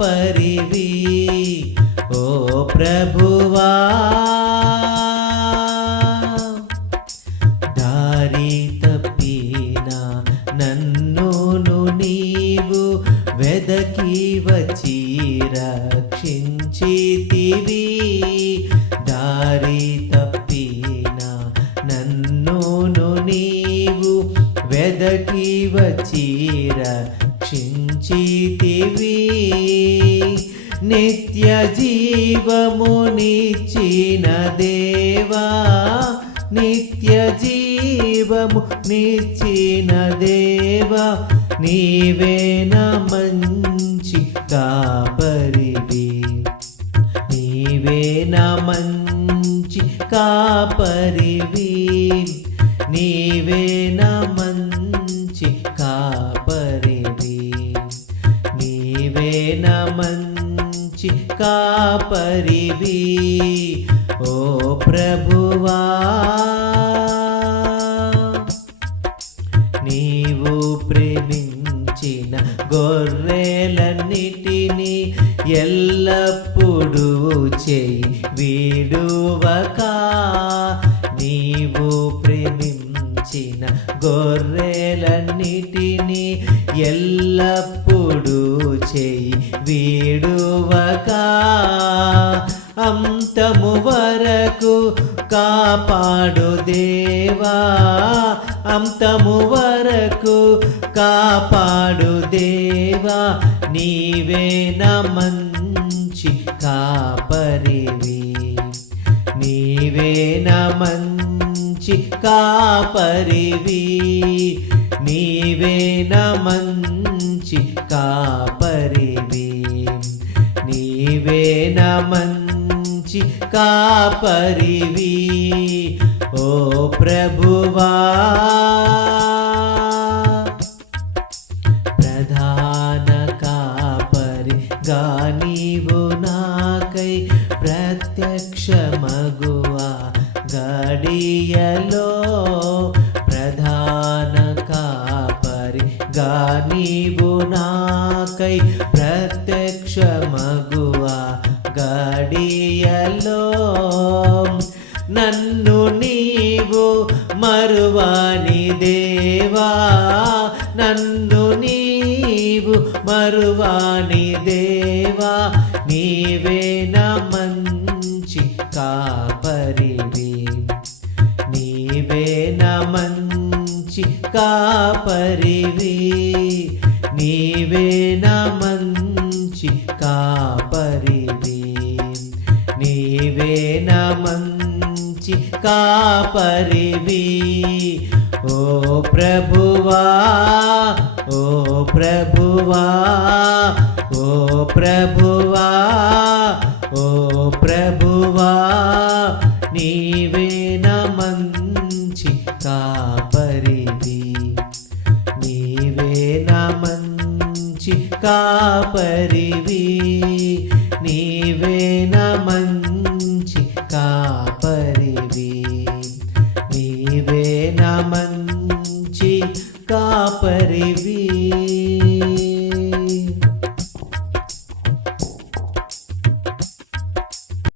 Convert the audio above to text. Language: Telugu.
పరివి. ఓ ప్రభువా దారి తప్పిన నన్నును నీవు వెదకి వచ్చి రక్షించితివి. దారి తప్పిన నన్నును నీవు వెదకి వచ్చి రక్షించితివి. నిత్య జీవమునిచ్చిన దేవా. నిత్య జీవము నిచ్చిన దేవా. నీవే మంచి కాపరివి. నీవే మంచి కాపరివి. నీవే కాపరివి ఓ ప్రభువా. నీవు ప్రేమించిన గొర్రెలన్నిటినీ ఎల్లప్పుడూ చేయి వీడువక. నీవు ప్రేమించిన గొర్రెలన్నిటినీ ఎల్లప్పుడూ చేయి వీడువక అంతము వరకు కాపాడు దేవా అంతము వరకు కాపాడు దేవా నీవే నా మంచి కాపరివి. నీవే నా మంచి కాపరివి. నీవే నా మంచి కాపరివి. మంచి కాపరివి. ఓ ప్రభువా ప్రధాన కాపరి నీవు నాకై ప్రత్యక్ష మగువా గడియలో ప్రధాన కాపరి నీవు నాకై ప్రత్యక్ష మగువా గడియలో. నన్ను నీవు మరువాని దేవా. నన్ను నీవు మరువాని దేవా. నీవే నా మంచి కాపరివి. నీవే నా మంచి కాపరివి. నీవే నా మంచి కాపరివి కాపరివి. ఓ ప్రభువా ఓ ప్రభువా ఓ ప్రభువా ఓ ప్రభువా నీవే నా మంచి కాపరివి. నీవే నా మంచి కాపరివి. నీవే నా మంచి కాపరివి.